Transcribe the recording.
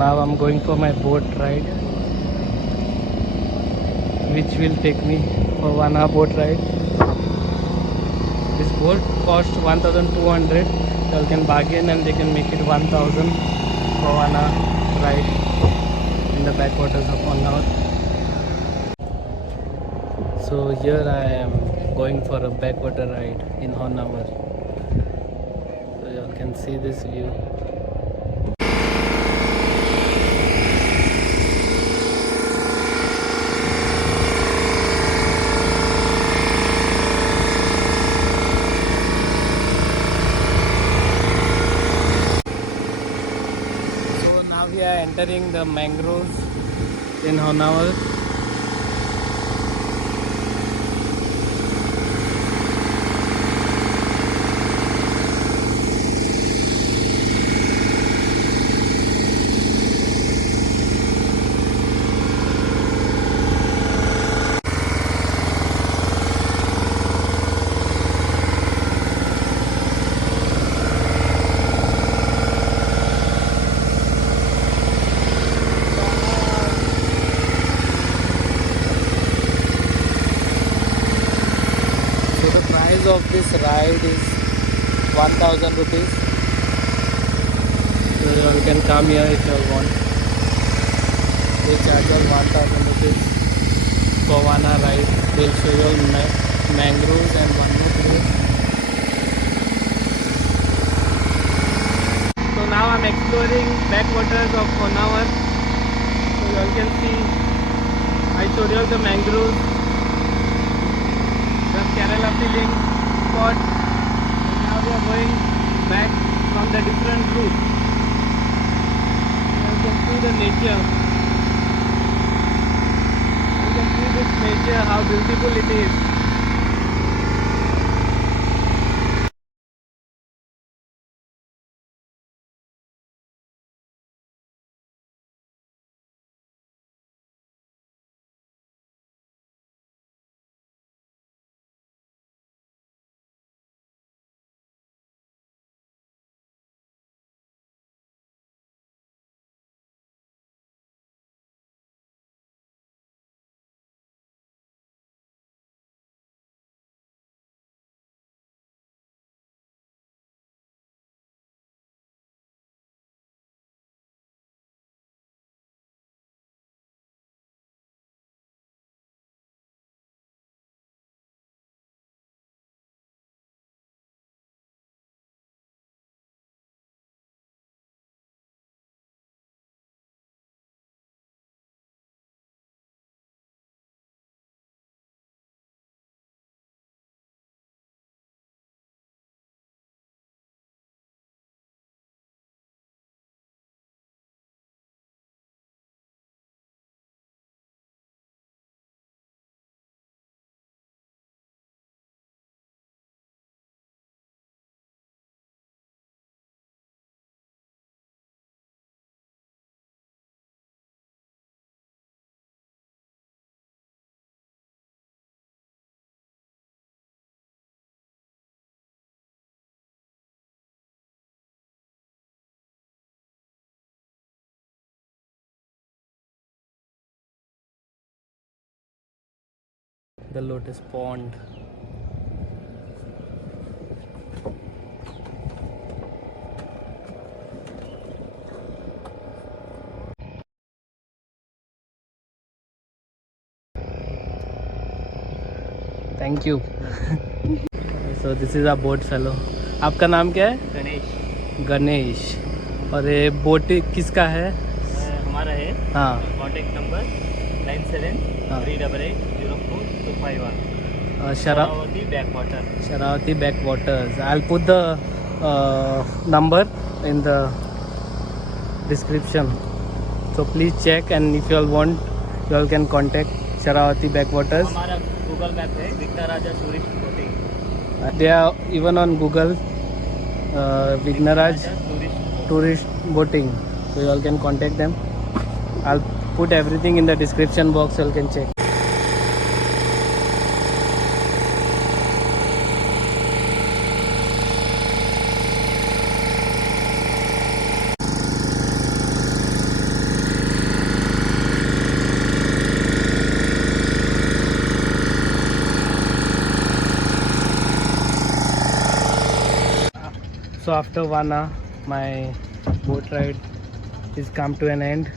now I'm going for my boat ride, which will take me for 1 hour boat ride. This boat cost 1,200. You can bargain and they can make it 1,000 for 1 hour ride in the backwaters of Honnavar. So here I am going for a backwater ride in Honnavar. So you can see this view. We are entering the mangroves in Honnavar. Of this ride is 1,000 rupees. So you can come here if you want. They charge us 1,000 rupees for 1 hour ride. They'll show you all mangroves and one more place. So now I'm exploring backwaters of Honnavar. So you all can see, I showed you all the mangroves, the Kerala feeling spot. And now we are going back from the different route. You can see the nature. You can see this nature, how beautiful it is. The Lotus Pond. Thank you. So this is our boat fellow. आपका नाम क्या है? गणेश। गणेश। और ये boat किसका है? हमारा है। हाँ। Contact number 9738804251. Sharavati Backwater. Sharavati Backwaters. I'll put the number in the description. So please check, and if you all want, you all can contact Sharavati Backwaters. हमारा गूगल मैप है Vighnaraja tourist boating. They are even on Google, Vignaraj Tourist Boating. So you all can contact them. I'll put everything in the description box, so you can check. So after 1 hour, my boat ride is come to an end.